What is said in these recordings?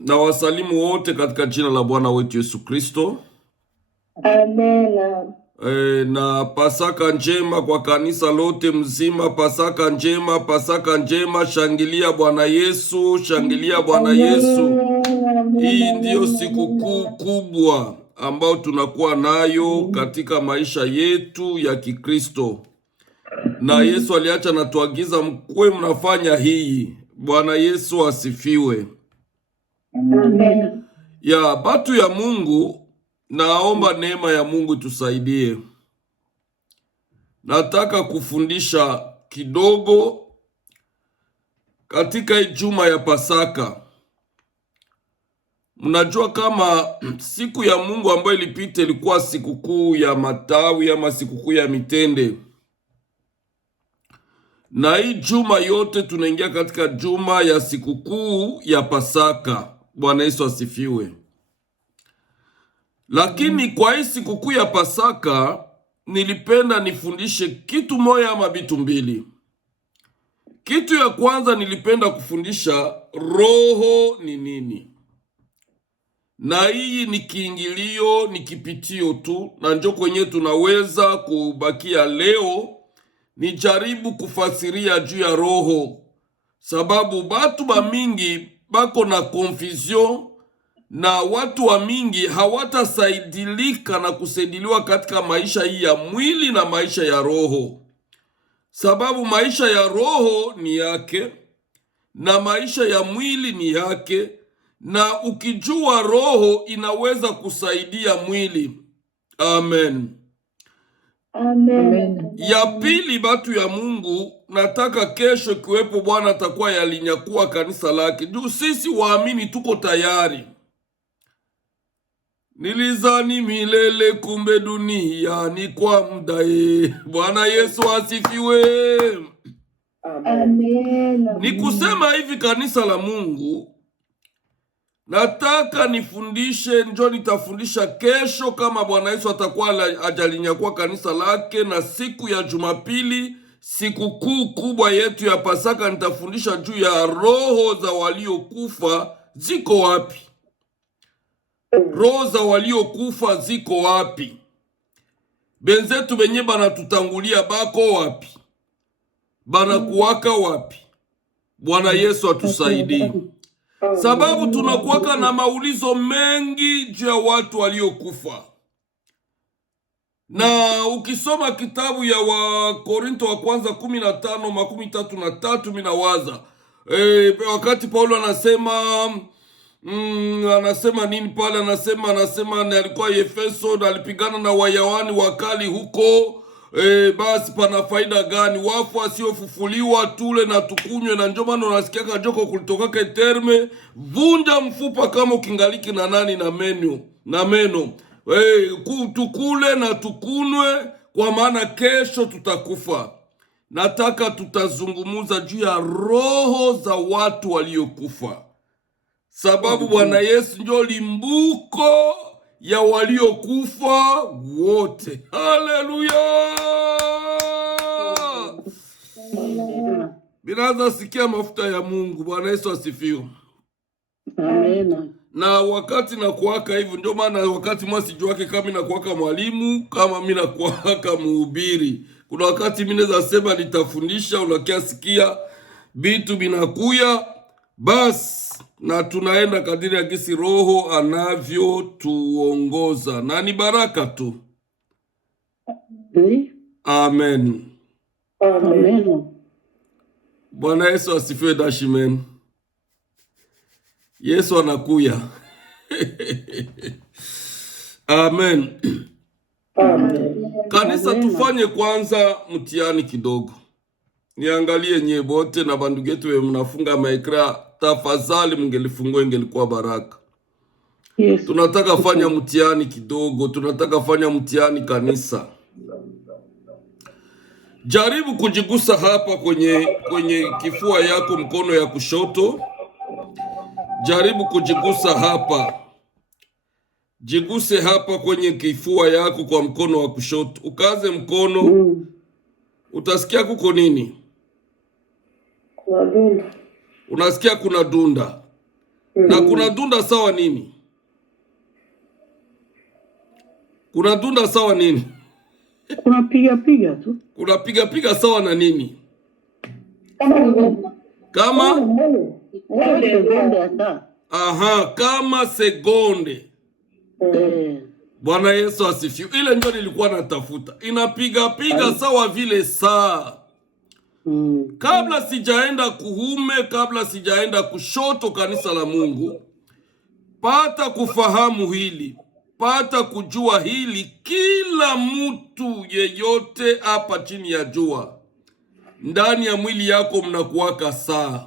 Na wasalimu wote katika jina la Bwana wetu Yesu Kristo. Amena. Na Pasaka njema kwa kanisa lote mzima. Pasaka njema, Pasaka njema. Shangilia Bwana Yesu, shangilia Bwana Yesu. Hii ndiyo sikukuu kubwa ambayo tunakuwa nayo katika maisha yetu ya Kikristo. Na Yesu aliacha na tuagiza mkwe mnafanya hii. Bwana Yesu asifiwe. Amen. Ya batu ya Mungu, naomba neema ya Mungu tusaidie. Nataka kufundisha kidogo katika juma ya Pasaka. Mnajua kama siku ya Mungu ambayo ilipita ilikuwa sikukuu ya matawi ama sikukuu ya mitende. Na hii juma yote tunaingia katika juma ya sikukuu ya Pasaka. Bwana Yesu asifiwe. Lakini kwa hii sikukuu ya Pasaka nilipenda nifundishe kitu moja ama vitu mbili. Kitu ya kwanza nilipenda kufundisha roho ni nini. Na hii ni kiingilio, ni kipitio tu, na njo kwenye tunaweza kubakia leo nijaribu kufasiria juu ya roho. Sababu batu ba mingi bako na confusion na watu wa mingi hawatasaidilika na kusaidiliwa katika maisha hii ya mwili na maisha ya roho. Sababu maisha ya roho ni yake na maisha ya mwili ni yake, na ukijua roho inaweza kusaidia mwili. Amen. Amen. Ya pili, batu ya Mungu, nataka kesho kiwepo Bwana atakuwa yalinyakuwa kanisa lake. Juu sisi waamini tuko tayari. Nilizani milele kumbe dunia ni kwa muda. Bwana Yesu asifiwe. Amen. Ni kusema hivi, kanisa la Mungu, nataka nifundishe, njo nitafundisha kesho kama Bwana Yesu atakuwa ajalinyakuwa kanisa lake, na siku ya Jumapili, sikukuu kubwa yetu ya Pasaka, nitafundisha juu ya roho za waliokufa ziko wapi. Roho za waliokufa ziko wapi? Benzetu benye banatutangulia bako wapi? Banakuwaka wapi? Bwana Yesu atusaidie. Sababu tunakuwaka na maulizo mengi juu ya watu waliokufa. Na ukisoma kitabu ya Wakorinto wa kwanza 15:33 minawaza wakati Paulo anasema nini pale, anasema alikuwa Efeso na alipigana na Wayawani wakali huko. Basi pana faida gani? Wafu wasiofufuliwa tule na tukunywe, na ndio maana unasikia kajoko kulitokaka terme vunja mfupa kama ukingaliki na nani na meno. Tukule na tukunwe, kwa maana kesho tutakufa. Nataka tutazungumuza juu ya roho za watu waliokufa, sababu Bwana Yesu ndio limbuko ya waliokufa wote. Haleluya! Binaza sikia mafuta ya Mungu. Bwana Yesu asifiwe. Amen. Na wakati na kuwaka hivyo, ndio maana wakati mwasijuake kama mimi nakuwaka mwalimu, kama mimi nakuwaka mhubiri. Kuna wakati mimi naweza sema nitafundisha, unakiasikia bitu binakuya basi, na tunaenda kadiri ya gisi Roho anavyo tuongoza, na ni baraka tu. Amen. Amen. Bwana Yesu asifiwe. Dashimen. Yesu anakuya. Amen. Amen. Kanisa, tufanye kwanza mtihani kidogo. Niangalie nye bote na bandugu yetu we mnafunga maikra, tafadhali mngelifungua ingelikuwa baraka. Yes. Tunataka fanya mtihani kidogo, tunataka fanya mtihani kanisa. Jaribu kujigusa hapa kwenye kifua yako, mkono ya kushoto. Jaribu kujigusa hapa. Jiguse hapa kwenye kifua yako kwa mkono wa kushoto. Ukaze mkono. Utasikia kuko nini? Kuna dunda. Unasikia kuna dunda. Na kuna dunda sawa nini? Kuna dunda sawa nini? Kuna piga tu. Kuna piga sawa na nini? Kama Sekunde hata. aha, kama sekonde. Bwana Yesu asifiwe. Ile ndio nilikuwa natafuta. Inapiga sawa vile saa. Kabla sijaenda kuume, kabla sijaenda kushoto, kanisa la Mungu, pata kufahamu hili, pata kujua hili. Kila mtu yeyote hapa chini ya jua, ndani ya mwili yako mnakuwaka saa.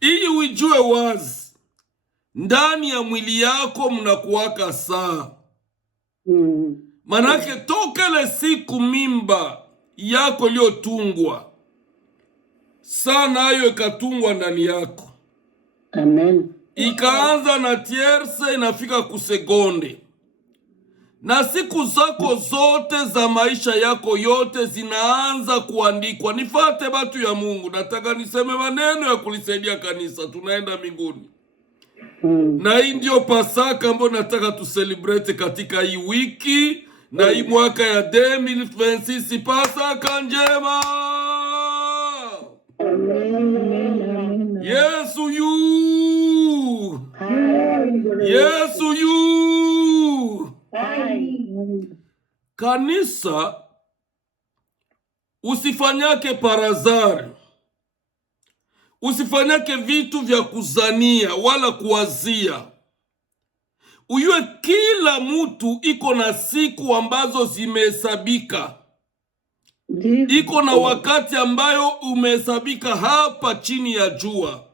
Ili ujue wazi, ndani ya mwili yako mnakuwaka saa. Manake toka ile siku mimba yako iliyotungwa, saa nayo ikatungwa ndani yako. Amen. Ikaanza na tierse inafika kusekonde. Na siku zako zote za maisha yako yote zinaanza kuandikwa. Nifate batu ya Mungu, nataka niseme maneno ya kulisaidia kanisa, tunaenda mbinguni. Na hii ndio Pasaka ambayo nataka tuselebrate katika hii wiki na hii mwaka ya 2026. Pasaka njema. Yesu yu. Yesu yu. Kanisa usifanyake parazari. Usifanyake vitu vya kuzania wala kuwazia. Uyue kila mtu iko na siku ambazo zimehesabika. Iko na wakati ambayo umehesabika hapa chini ya jua.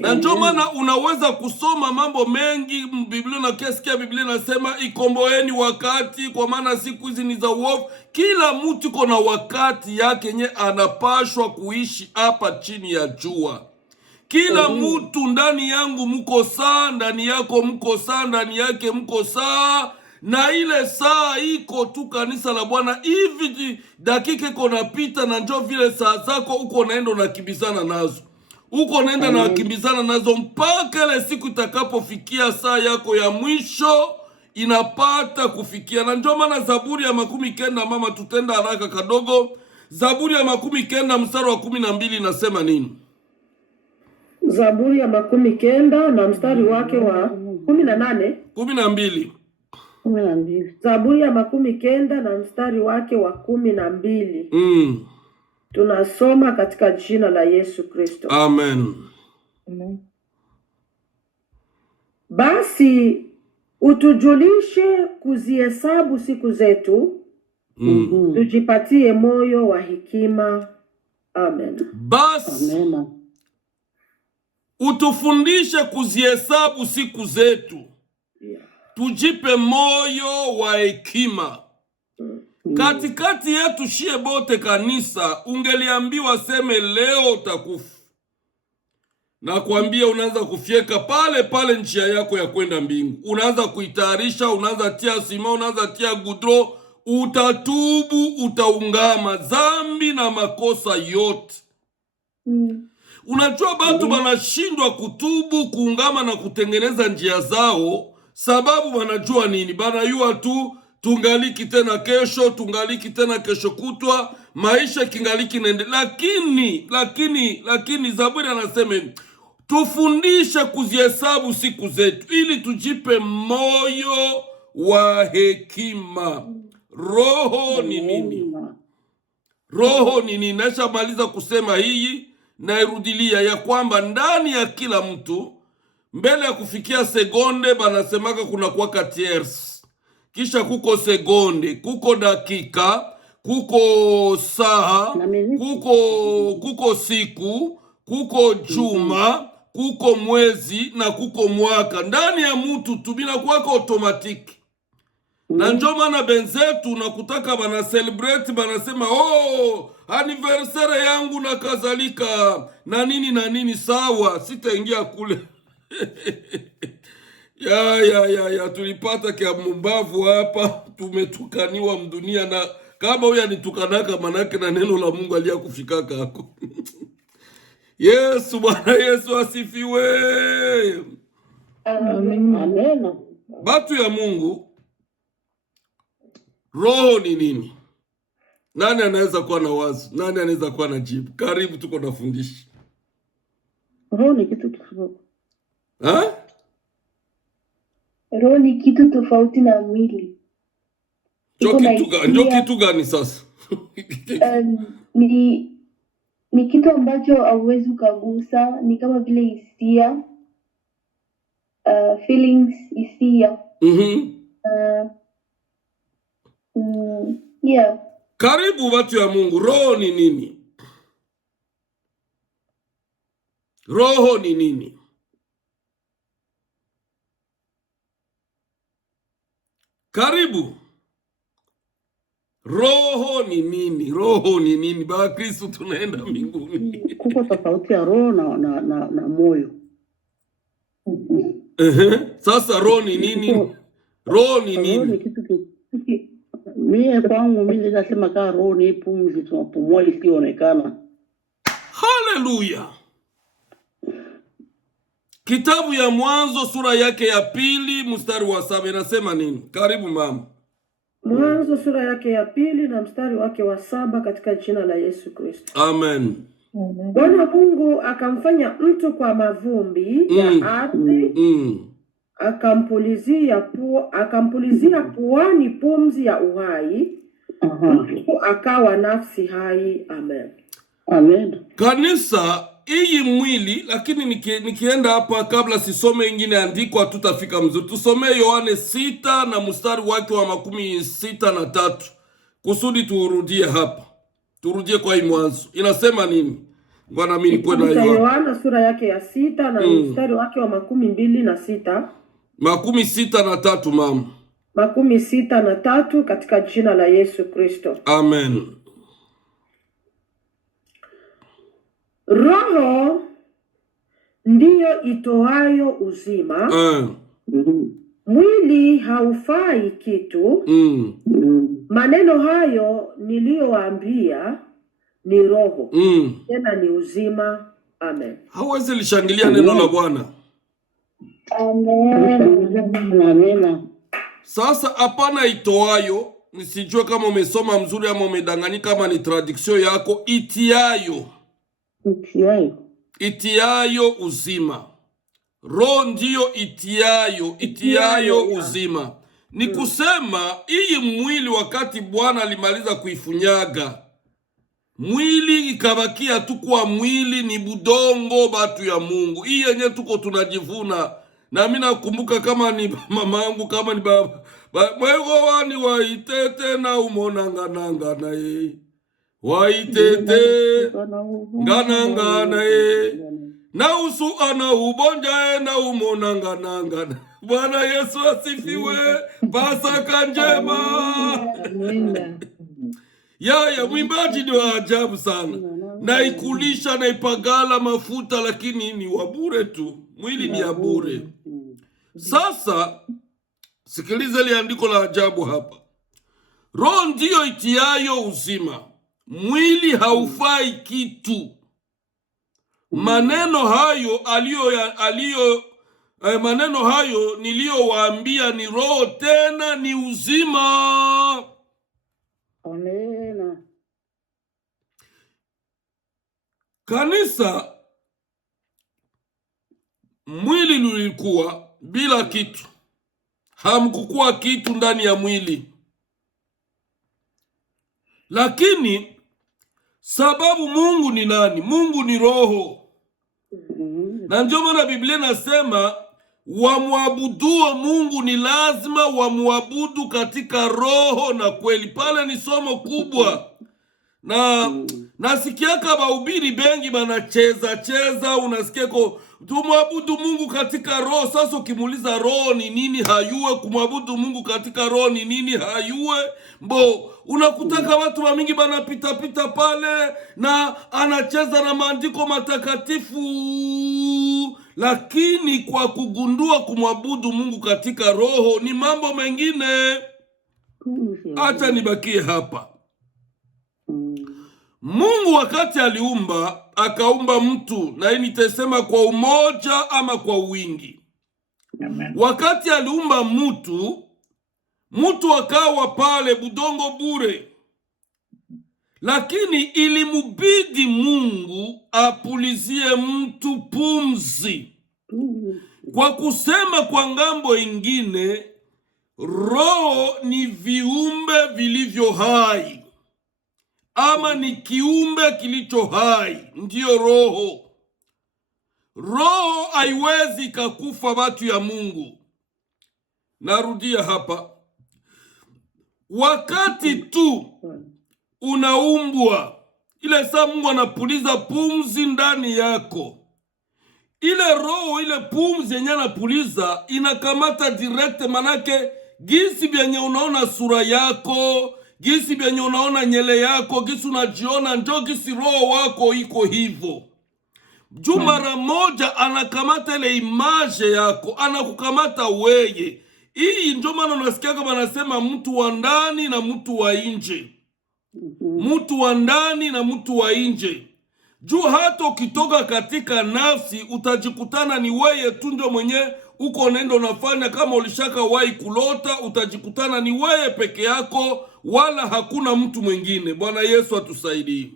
Na ndio maana unaweza kusoma mambo mengi Biblia, na kesikia Biblia nasema ikomboeni wakati, kwa maana siku hizi ni za uovu. Kila mtu iko na wakati yake nye anapashwa kuishi hapa chini ya jua. Kila mtu, ndani yangu mko saa, ndani yako mko saa, ndani yake mko saa. Na ile saa iko tu, kanisa la Bwana, hivi dakika iko napita, na njoo vile saa zako uko naenda unakimbizana nazo. Uko naenda na wakimbizana nazo mpaka ile siku itakapofikia saa yako ya mwisho inapata kufikia. Na ndio maana Zaburi ya 19, mama, tutenda haraka kadogo. Zaburi ya 19 mstari wa 12 inasema nini? Zaburi ya 19 na mstari wake wa 18. 12. Zaburi ya 19 na mstari wake wa 12. Tunasoma katika jina la Yesu Kristo. Amen. Basi utujulishe kuzihesabu siku zetu, tujipatie moyo wa hekima. Amen. Basi utufundishe kuzihesabu siku zetu, tujipe moyo wa hekima. Katikati yetu shie bote kanisa, ungeliambiwa seme leo utakufa, na kuambia unaanza kufieka pale pale njia yako ya kwenda mbingu. Unaanza kuitayarisha, unaanza tia sima, unaanza tia gudro, utatubu, utaungama dhambi na makosa yote. Unajua batu banashindwa kutubu, kuungama na kutengeneza njia zao, sababu wanajua nini? Banayua tu tungaliki tena kesho, tungaliki tena kesho kutwa, maisha kingaliki nende. Lakini Zaburi anasema tufundishe kuzihesabu siku zetu, ili tujipe moyo wa hekima. Roho ni nini? Roho ni nini? Nashamaliza kusema hii, nairudilia ya kwamba ndani ya kila mtu, mbele ya kufikia sekonde, banasemaka kuna kuwaka tiers. Kisha kuko sekonde, kuko dakika, kuko saa, kuko siku, kuko juma, kuko mwezi na kuko mwaka. Ndani ya mtu tubina kuwaka automatiki. Na ndio maana benzetu nakutaka bana celebrate, banasema anniversary yangu na kadhalika na nini. Sawa, sitaingia kule. ya tulipata kia mumbavu hapa, tumetukaniwa mdunia, na kama huyu anitukanaka manake na neno la Mungu aliyakufikaka hako. Yesu, Bwana Yesu asifiwe. Amen. Batu ya Mungu, roho ni nini? Nani anaweza kuwa na wazo? Nani anaweza kuwa na jibu? Karibu, tuko nafundisha. Roho ni kitu tofauti. Roho ni kitu tofauti na mwili. Ndio kitu gani sasa? Ni kitu ambacho hauwezi ukagusa, ni kama vile hisia, feelings, hisia. Yeah. Karibu watu ya Mungu, roho ni nini? Roho ni nini? Karibu. Roho ni nini? Roho ni nini? Baba Kristo, tunaenda mbinguni. Kuko tofauti ya roho na moyo. Sasa roho ni nini? Roho ni nini? Mimi kwangu mimi nasema kama roho ni pumzi tunapumua isionekana. Haleluya. Kitabu ya Mwanzo sura yake ya 2 mstari wa 7 inasema nini? Karibu mama. Mwanzo sura yake ya 2 na mstari wake wa 7, katika jina la Yesu Kristo. Amen. Bwana Mungu akamfanya mtu kwa mavumbi ya ardhi, akampulizia puani pumzi ya uhai, mtu akawa nafsi hai. Amen. Amen. Kanisa, hii mwili, lakini nikienda hapa kabla sisome ingine andiko tutafika mzuri. Tusomee Yohane 6 na mstari wake wa 63 kusudi turudie hapa. Turudie kwa hii Mwanzo. Inasema nini? Bwana mimi nikuwe na Yohana sura yake ya 6 na mstari wake wa 26. 63 mama. 63 katika jina la Yesu Kristo. Amen. Roho ndiyo itoayo uzima. Mwili haufai kitu. Maneno hayo niliyowaambia ni roho, tena ni uzima. Amen. Hawezi lishangilia neno la Bwana. Amen. Sasa hapana itoayo, nisijue kama umesoma mzuri ama umedanganyika, kama ni traduction yako. Itiayo uzima. Roho ndiyo itiayo uzima. Ni kusema hii mwili, wakati Bwana alimaliza kuifunyaga mwili, ikabakia tu kwa mwili ni budongo. Batu ya Mungu, hii yenye tuko tunajivuna. Na mimi nakumbuka kama ni mama yangu, kama ni baba mwego wani waitete na umonanga na ye waitete ngana ye na usu ana ubonja na umonanga. Bwana Yesu asifiwe. Pasaka njema. Ya mwimbaji ni wa ajabu sana. Naikulisha na ipagala mafuta, lakini ni wabure tu. Mwili ni ya bure. Sasa sikiliza ile andiko la ajabu hapa. Roho ndiyo itiayo uzima, mwili haufai kitu. Maneno hayo niliyowaambia ni roho, tena ni uzima. Amen. Kanisa, mwili ulikuwa bila kitu. Hamkukuwa kitu ndani ya mwili. Lakini sababu Mungu ni nani? Mungu ni roho. Na ndio maana Biblia inasema wamwabuduo Mungu ni lazima wamwabudu katika roho na kweli. Pale ni somo kubwa. Na nasikiaka bahubiri bengi banacheza, unasikia ko tumwabudu Mungu katika roho. Sasa ukimuuliza roho ni nini, hayue. Kumwabudu Mungu katika roho ni nini, hayue. Unakutaka watu wa mingi banapita pale na anacheza na maandiko matakatifu, lakini kwa kugundua kumwabudu Mungu katika roho ni mambo mengine. Acha nibakie hapa. Mungu wakati aliumba, akaumba mtu, na hii nitasema kwa umoja ama kwa wingi. Amen. Wakati aliumba mtu akawa pale budongo bure, lakini ilimubidi Mungu apulizie mtu pumzi. Kwa kusema kwa ngambo ingine, roho ni viumbe vilivyo hai, ama ni kiumbe kilicho hai, ndiyo roho. Roho haiwezi kakufa watu ya Mungu. Narudia hapa, wakati tu unaumbwa, ile saa Mungu anapuliza pumzi ndani yako, ile roho, ile pumzi yenye anapuliza inakamata direct, manake gisi vyenye unaona sura yako, gisi vyenye unaona nyele yako, gisi unajiona, njo gisi roho wako iko hivyo. Juu mara moja anakamata ile image yako, anakukamata weye. Hii ndio maana unasikia kama anasema mtu wa ndani na mtu wa nje. Mtu wa ndani na mtu wa nje. Juu hata ukitoka katika nafsi utajikutana ni weye tu ndio mwenye uko nendo unafanya. Kama ulishaka wahi kulota, utajikutana ni weye peke yako, wala hakuna mtu mwingine. Bwana Yesu atusaidie.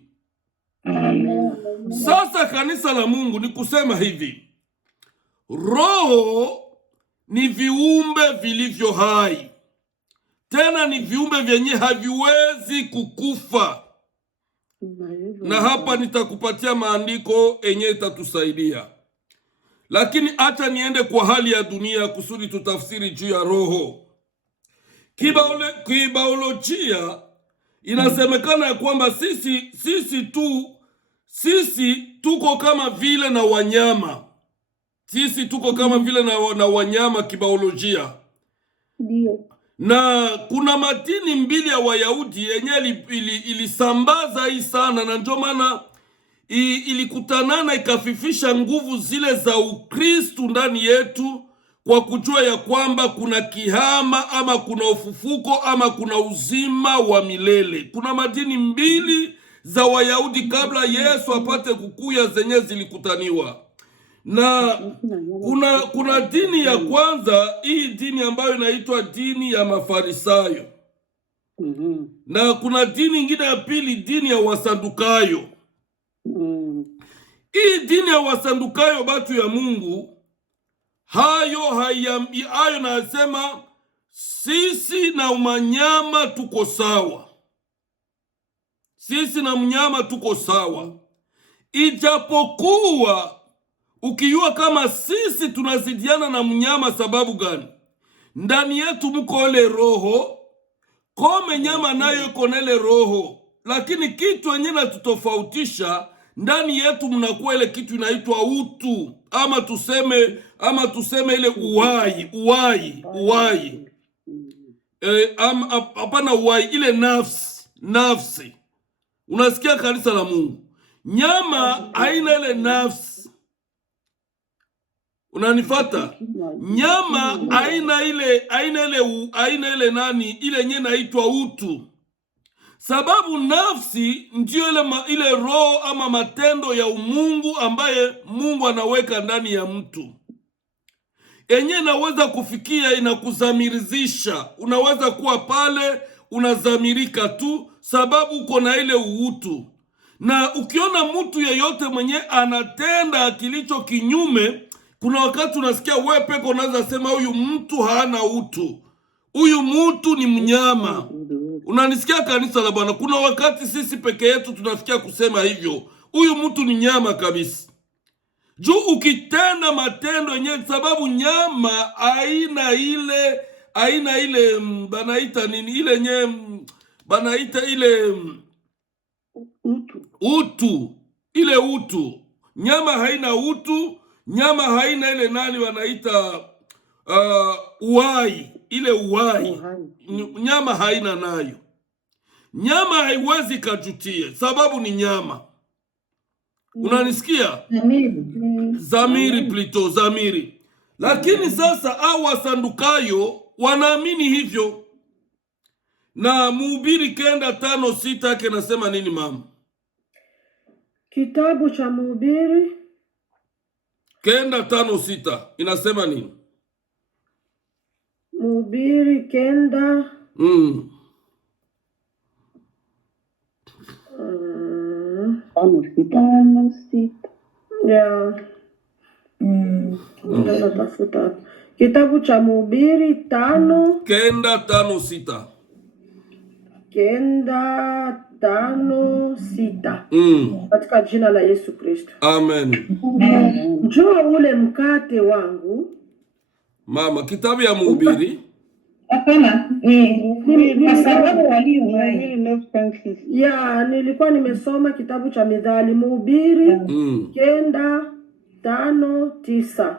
Sasa kanisa la Mungu, ni kusema hivi, roho ni viumbe vilivyo hai, tena ni viumbe vyenye haviwezi kukufa. Na hapa nitakupatia maandiko enye itatusaidia, lakini acha niende kwa hali ya dunia kusudi tutafsiri juu ya roho. Kibiolojia inasemekana ya kwamba sisi tuko kama vile na wanyama. Sisi tuko kama vile na wanyama kibiolojia. Ndio. Na kuna madini mbili ya Wayahudi yenye ilisambaza hii sana, na ndio maana ilikutanana ikafifisha nguvu zile za Ukristu ndani yetu, kwa kujua ya kwamba kuna kihama ama kuna ufufuko ama kuna uzima wa milele. Kuna madini mbili za Wayahudi kabla Yesu apate kukuya zenye zilikutaniwa. Na kuna dini ya kwanza, hii dini ambayo inaitwa dini ya Mafarisayo. Na kuna dini ingine ya pili, dini ya Wasadukayo. Hii dini ya Wasadukayo, batu ya Mungu, hayo nasema sisi na manyama tuko sawa. Sisi na mnyama tuko sawa. Ijapokuwa ukijua kama sisi tunazidiana na mnyama, sababu gani? Ndani yetu mko ile roho, kome nyama nayo iko na ile roho, lakini kitu yenye natutofautisha, ndani yetu mnakuwa ile kitu inaitwa utu, ama tuseme ile uwai. Hapana uwai, ile nafsi. Unasikia kanisa la Mungu? Nyama haina ile nafsi. Unanifata? Nyama haina ile nani, ile yenye naitwa utu. Sababu nafsi ndio ile roho ama matendo ya umungu ambaye Mungu anaweka ndani ya mtu. Enye naweza kufikia, inakuzamirizisha. Unaweza kuwa pale unazamirika tu sababu uko na ile uutu. Na ukiona mtu yeyote mwenye anatenda kilicho kinyume, kuna wakati unasikia wewe peko unaweza sema huyu mtu hana utu, huyu mtu ni mnyama. Unanisikia kanisa la Bwana? Kuna wakati sisi peke yetu tunafikia kusema hivyo, huyu mtu ni nyama kabisa. Juu ukitenda matendo yenyewe, sababu nyama haina ile banaita nini, ile nye banaita ile utu, ile utu. Nyama haina utu. Nyama haina ile nani wanaita uwai, ile uwai. Nyama haina nayo. Nyama haiwezi kajutie sababu ni nyama. Unanisikia? Zamiri. Lakini sasa hao Wasadukayo wanaamini hivyo. Na Mhubiri 9:5-6 yake nasema nini mama? Kitabu cha Mhubiri 9:5-6 inasema nini? Mhubiri 9 ya tafuta kitabu cha Mhubiri 9:5-6 9:5-6 katika jina la Yesu Kristo. Amen. Njoo ule mkate wangu. Mama, kitabu ya Mhubiri. Hapana, kwa sababu walio ya nilikuwa nimesoma kitabu cha Mithali, Mhubiri 9:5-9.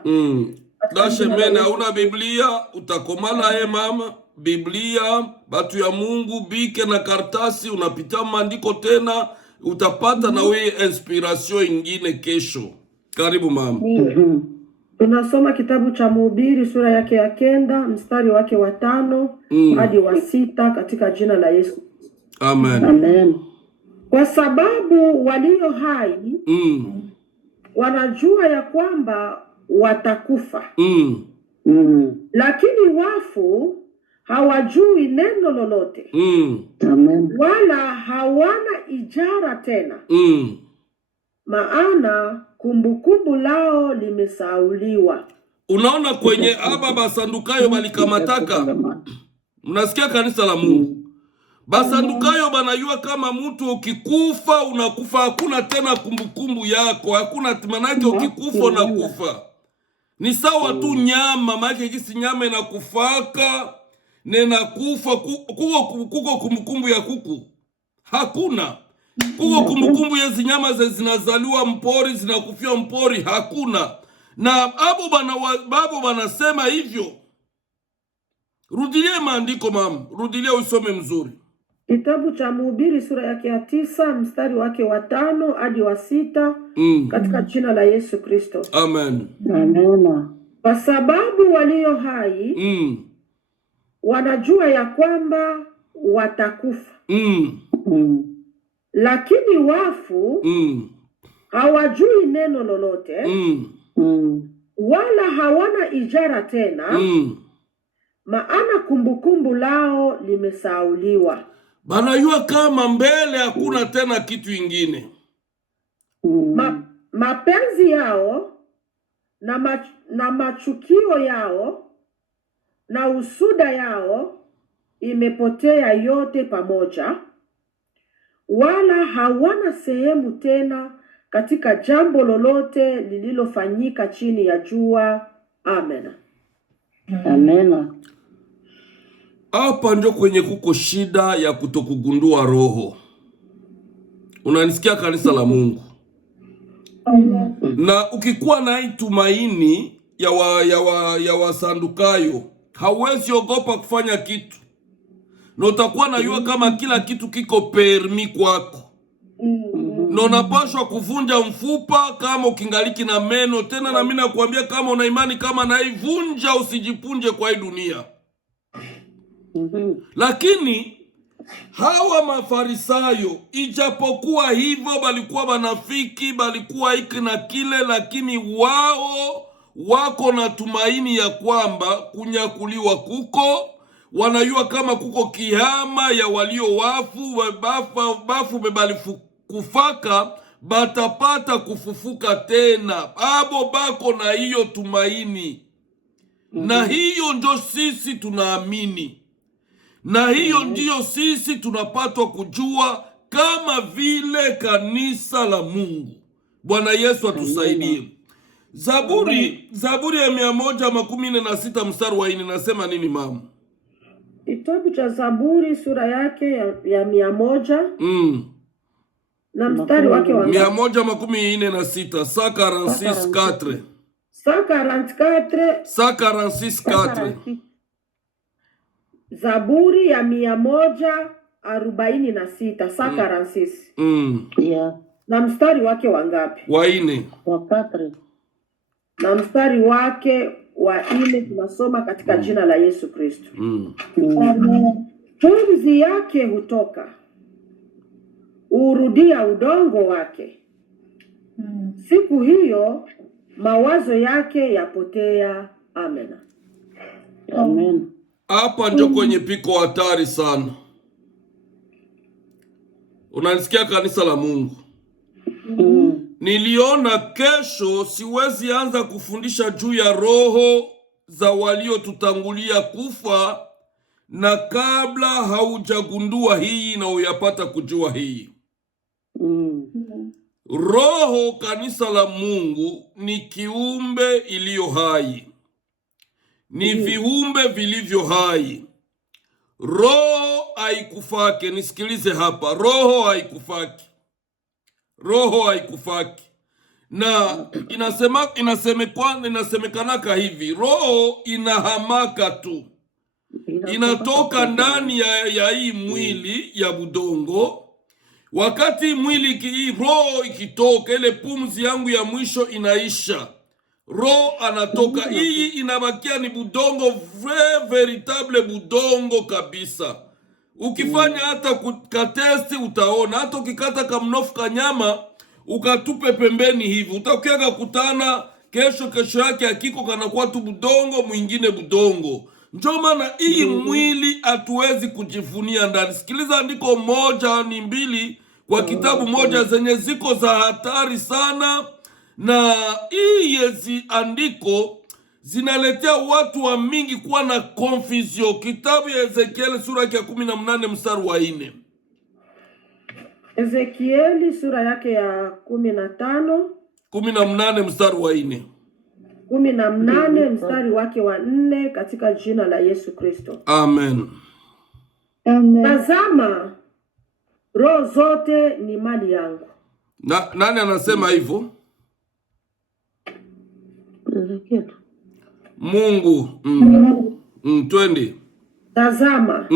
Dashe mene hauna Biblia utakomala mama. Biblia batu ya Mungu bike na kartasi, unapita maandiko tena utapata na we inspiration ingine kesho. Karibu mama. Tunasoma kitabu cha Mhubiri sura yake ya 9 mstari wake wa 5 hadi wa 6 katika jina la Yesu. Amen. Amen. Kwa sababu walio hai wanajua ya kwamba watakufa. Lakini wafu hawajui neno lolote. Amen. Wala hawana ijara tena. Maana kumbukumbu lao limesauliwa. Unaona kwenye aba basandukayo balikamataka. Mnasikia kanisa la Mungu. Basandukayo banayua kama mtu ukikufa unakufa, hakuna tena kumbukumbu yako, hakuna manake ukikufa unakufa. Ni sawa tu nyama, maana kisi nyama inakufaka nena kufa. Kuko kumbukumbu ya kuku? Hakuna. Kuko kumbukumbu ya zinyama zinazaliwa mpori zinakufia mpori? Hakuna. Na babo banasema hivyo. Rudilie maandiko mama, rudilie usome mzuri. Kitabu cha Mhubiri sura yake ya 9 mstari wake wa 5 hadi wa 6 katika jina la Yesu Kristo. Amen. Amen. Kwa sababu walio hai wanajua ya kwamba watakufa. Lakini wafu hawajui neno lolote. Wala hawana ijara tena. Maana kumbukumbu lao limesauliwa. Banayua kama mbele hakuna tena kitu ingine. Mapenzi yao na machukio yao na usuda yao imepotea yote pamoja. Wala hawana sehemu tena katika jambo lolote lililofanyika chini ya jua. Amen. Amen. Hapa ndio kwenye kuko shida ya kutokugundua roho. Unanisikia kanisa la Mungu? Na ukikuwa na tumaini ya wasandukayo, hauwezi ogopa kufanya kitu. Na utakuwa najua kama kila kitu kiko permi kwako. Na unapaswa kuvunja mfupa kama ukingaliki na meno. Tena na mimi nakuambia kama una imani kama naivunja, usijipunje kwa hii dunia. Lakini hawa mafarisayo ijapokuwa hivyo balikuwa wanafiki, balikuwa hiki na kile, lakini wao wako na tumaini ya kwamba kunyakuliwa kuko. Wanajua kama kuko kihama ya walio wafu, bafu bebali kufaka batapata kufufuka tena. Abo bako na hiyo tumaini. Na hiyo ndio sisi tunaamini. Na hiyo ndiyo sisi tunapatwa kujua kama vile kanisa la Mungu. Bwana Yesu atusaidie. Zaburi ya 146 mstari wa 4 nasema nini mama? Kitabu cha Zaburi sura yake ya 100 na mstari wake wa 146 146 4. Zaburi ya 146 146. Na mstari wake wa ngapi? Wa 4. Wa 4. Na mstari wake wa 4 tunasoma katika jina la Yesu Kristo. Pumzi yake hutoka, urudia udongo wake, Siku hiyo mawazo yake yapotea. Amen. Amen. Hapa ndio kwenye piko hatari sana. Unanisikia kanisa la Mungu? Niliona kesho siwezi anza kufundisha juu ya roho za waliotutangulia kufa, na kabla haujagundua hii na uyapata kujua hii. Roho, kanisa la Mungu, ni kiumbe iliyo hai, ni viumbe vilivyo hai. Roho haikufake. Nisikilize hapa, roho haikufaki, roho haikufaki. Na inasemekanaka hivi, roho inahamaka tu, inatoka ndani ya hii mwili ya budongo. Wakati mwili roho ikitoka, ile pumzi yangu ya mwisho inaisha, roho anatoka. Hii inabakia ni budongo, veritable budongo kabisa. Ukifanya hata katesti utaona, hata ukikata kamnofu kanyama ukatupe pembeni hivi, utakiaga kutana kesho yake akiko kanakuwa tu budongo mwingine budongo. Ndio maana hii mwili hatuwezi kujivunia ndani. Sikiliza andiko moja ni mbili kwa kitabu moja zenye ziko za hatari sana, na hii yezi andiko zinaletea watu wa mingi kuwa na confusion. Kitabu ya Ezekieli sura ya 18 mstari wa 4. Ezekieli sura yake ya 18 mstari wa 4. 18 mstari wake wa 4, katika jina la Yesu Kristo. Amen. Amen. Tazama, roho zote ni mali yangu. Nani anasema hivyo? Mungu. Twende. Tazama,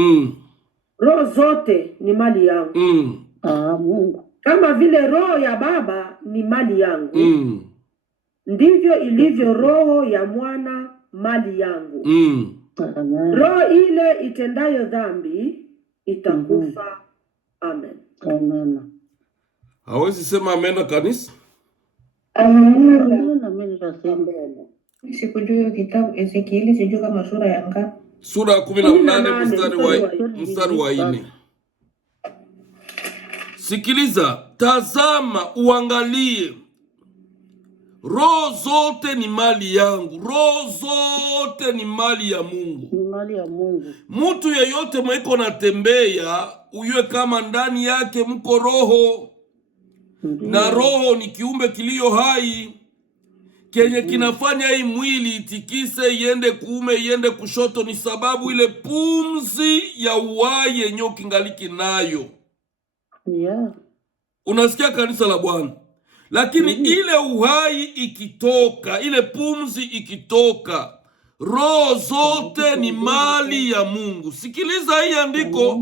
roho zote ni mali yangu. Mungu. Kama vile roho ya baba ni mali yangu, ndivyo ilivyo roho ya mwana mali yangu. Roho ile itendayo dhambi itakufa. Amen. Amen. Hawezi sema amen kanisa? Sikujua hiyo kitabu Ezekieli, sijui kama sura ya ngapi. Sura ya 18 mstari wa 4. Sikiliza, tazama, uangalie, roho zote ni mali yangu. Roho zote ni mali ya Mungu. Ni mali ya Mungu. Mtu yeyote mweko natembea, uyue kama ndani yake mko roho. Na roho ni kiumbe kilio hai, kenye kinafanya hii mwili itikise, iende kuume, iende kushoto, ni sababu ile pumzi ya uhai yenye ukingaliki nayo. Yeah. Unasikia kanisa la Bwana? Lakini ile uhai ikitoka, ile pumzi ikitoka, roho zote ni mali ya Mungu. Sikiliza hii andiko.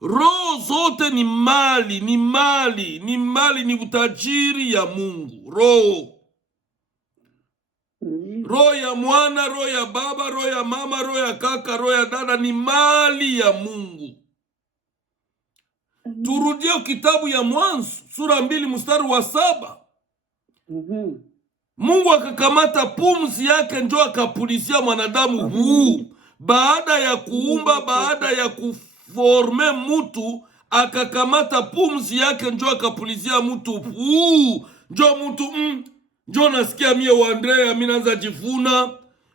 Roho zote ni mali, ni mali, ni mali, ni utajiri ya Mungu. Roho ya mwana, roho ya baba, roho ya mama, roho ya kaka, roho ya dada, ni mali ya Mungu. Turudie kitabu ya Mwanzo sura 2 mstari wa 7. Mungu akakamata pumzi yake njo akapulizia mwanadamu huu. Baada ya kuumba, baada ya kuforme mtu, akakamata pumzi yake njo akapulizia mtu huu. Njo mtu njo nasikia mie wa Andrea, minaanza jivuna,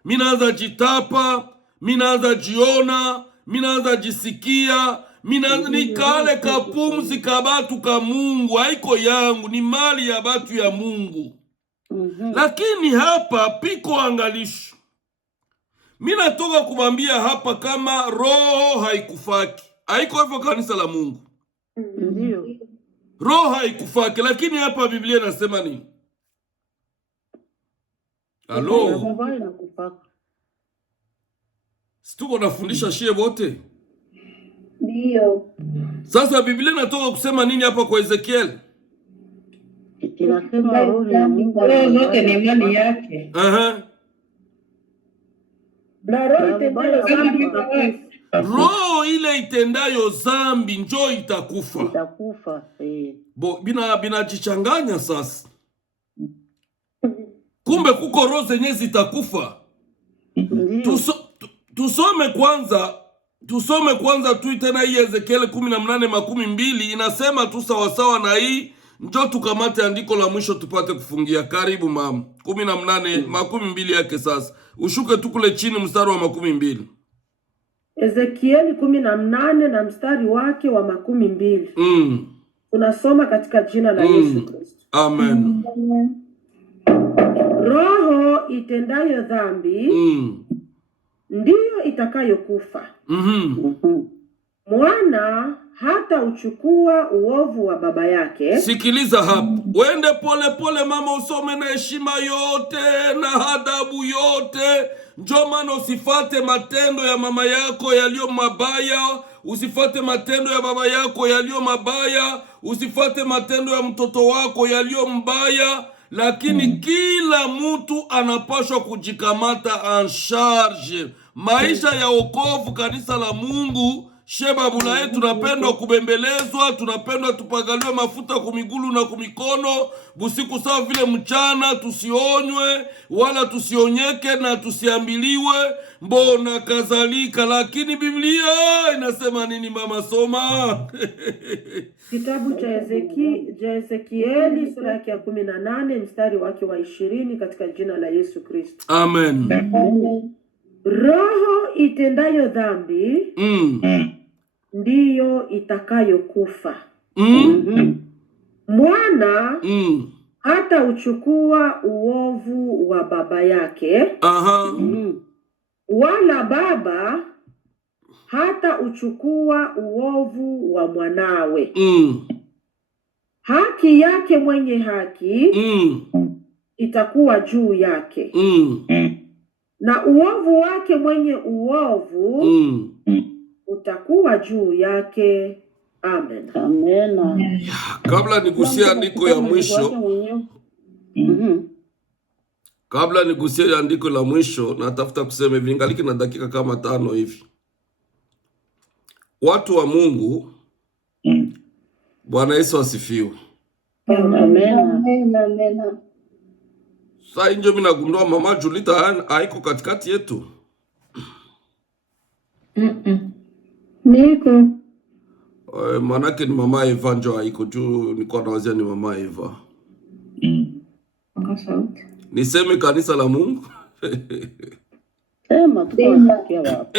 minaanza jitapa, minaanza jiona, minaanza jisikia, ni kale kapumzi kabatu ka Mungu, haiko yangu, ni mali ya batu ya Mungu. Lakini hapa piko angalisho. Mina toka kumambia hapa kama roho haikufaki. Haiko hivyo kanisa la Mungu. Ndio. Roho haikufaki, lakini hapa Biblia inasema nini? Halo. Situko nafundisha shie wote. Ndio. Sasa Biblia inatoka kusema nini hapa kwa Ezekiel? Inasema roho ya Mungu zote ni mali yake. Na roho itendayo dhambi roho ile itendayo zambi njo itakufa. Bo binajichanganya sasa. Kumbe kuko roho zenye zitakufa. Tusome kwanza tu tena hii Ezekiel 18:12 inasema tu sawasawa na hii. Njo tukamate andiko la mwisho tupate kufungia. Karibu mama. 18:12 yake sasa. Ushuke tu kule chini mstari wa 12. Ezekieli 18 na mstari wake wa 12. Tunasoma katika jina la Yesu Kristo. Amen. Roho itendayo dhambi ndiyo itakayokufa. Mwana hata uchukua uovu wa baba yake. Sikiliza hapo. Wende pole pole mama, usome na heshima yote na adabu yote. Njo maana usifate matendo ya mama yako yaliyo mabaya, usifate matendo ya baba yako yaliyo mabaya, usifate matendo ya mtoto wako yaliyo mbaya. Lakini kila mtu anapaswa kujikamata en charge. Maisha ya wokovu, kanisa la Mungu, Shebabula yetu, tunapendwa kubembelezwa, tunapendwa tupagaliwe mafuta kumigulu na kumikono, busiku sawa vile mchana, tusionywe wala tusionyeke na tusiambiliwe mbona kadhalika. Lakini Biblia inasema nini mama? Soma. Kitabu cha Ezekieli sura yake ya 18 mstari wake wa 20 katika jina la Yesu Kristo. Amen. Roho itendayo dhambi ndiyo itakayokufa. Mwana hata uchukua uovu wa baba yake. Wala baba hata uchukua uovu wa mwanawe. Haki yake mwenye haki itakuwa juu yake. Na uovu wake mwenye uovu utakuwa juu yake. Amen. Amen. Kabla nigusia andiko ya mwisho, kabla nigusia andiko la mwisho, natafuta kusema hivi, ngaliki na dakika kama 5 hivi. Watu wa Mungu, Bwana Yesu asifiwe. Amen. Amen. Sasa njo mimi nagundua mama Julita haiko katikati yetu. Niko. Manake ni mama Eva njo haiko juu, niko nawazia ni mama Eva. Niseme kanisa la Mungu.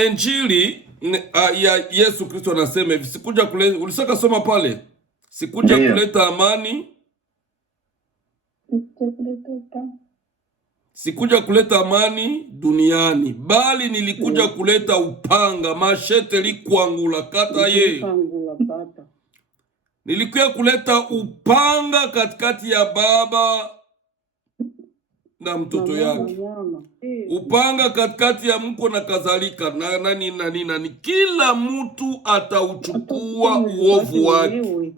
Injili ya Yesu Kristo anasema hivi, sikuja kuleta, ulisaka soma pale, sikuja kuleta amani, sikuja kuleta amani duniani, bali nilikuja kuleta upanga, mashete likwangula kata ye. Nilikuja kuleta upanga katikati ya baba na mtoto yake, upanga katikati ya mko na kadhalika na nani. Kila mtu atauchukua uovu wake.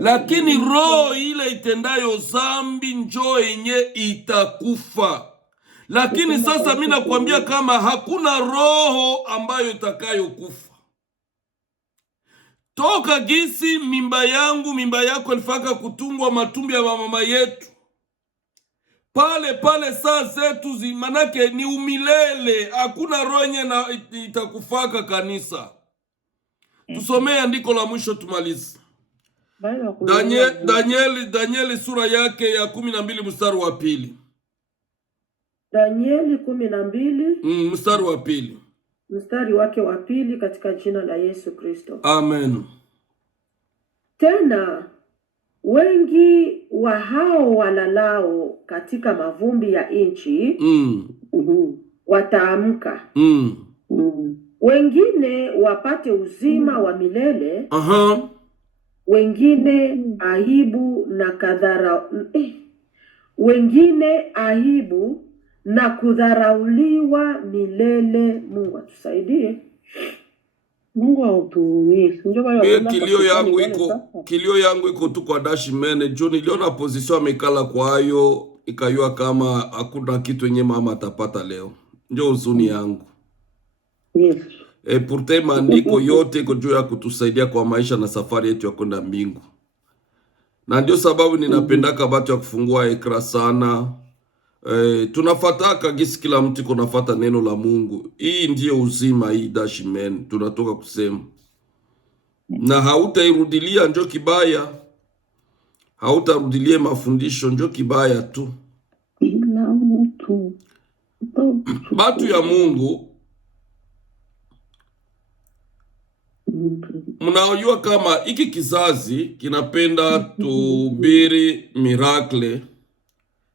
Lakini roho ile itendayo zambi njo yenye itakufa. Lakini sasa mimi nakwambia kama hakuna roho ambayo itakayokufa. Toka gisi mimba yangu, mimba yako ilifaka kutungwa matumbi ya mama yetu, pale saa zetu manake ni umilele. Hakuna roho yenye itakufaka kanisa. Tusomee andiko la mwisho tumalize. Danieli sura yake ya 12 mstari wa 2. Danieli 12 mstari wa 2. Mstari wake wa 2 katika jina la Yesu Kristo. Amen. Tena wengi wa hao walalao katika mavumbi ya nchi wataamka. Wengine wapate uzima wa milele. Wengine aibu na wengine aibu na kudharauliwa milele. Mungu atusaidie. Mungu autuhurumie. Kilio yangu iko tu kwa Dashi Mene. Juu niliona position amekala kwayo, ikayua kama hakuna kitu yenye mama atapata leo. Ndio huzuni yangu. Yes. Purte maandiko yote iko juu ya kutusaidia kwa maisha na safari yetu ya kwenda mbingu. Na ndio sababu ninapendaka batu ya kufungua ekra sana. Tunafataka gisi kila mtu kunafata neno la Mungu. Hii ndiyo uzima, hii dashimen tunatoka kusema. Na hautairudilia njo kibaya. Hautarudilie mafundisho njo kibaya tu. Batu ya Mungu, mnaojua kama hiki kizazi kinapenda tuhubiri miracle,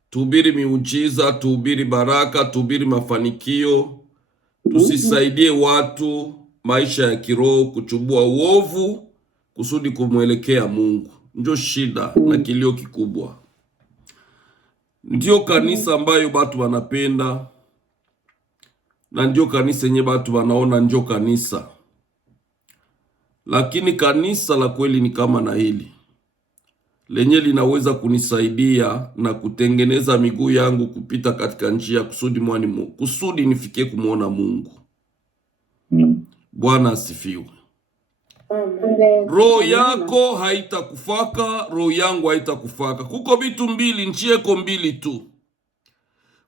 tuhubiri miujiza, tuhubiri baraka, tuhubiri mafanikio, tusisaidie watu maisha ya kiroho, kuchubua uovu kusudi kumwelekea Mungu. Ndio shida na kilio kikubwa. Ndio kanisa ambayo batu wanapenda, na ndio kanisa yenye batu wanaona ndio kanisa. Lakini kanisa la kweli ni kama na hili lenye linaweza kunisaidia na kutengeneza miguu yangu kupita katika njia kusudi nifikie kumuona Mungu. Bwana asifiwe. Roho yako haitakufaka, roho yangu haitakufaka. Kuko vitu mbili, njia iko mbili tu.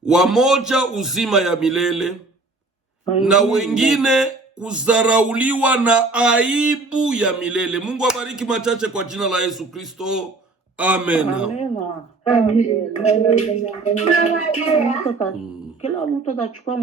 Wamoja uzima ya milele, na wengine kuzarauliwa na aibu ya milele. Mungu abariki machache kwa jina la Yesu Kristo. Amen. Kila mtu atachukua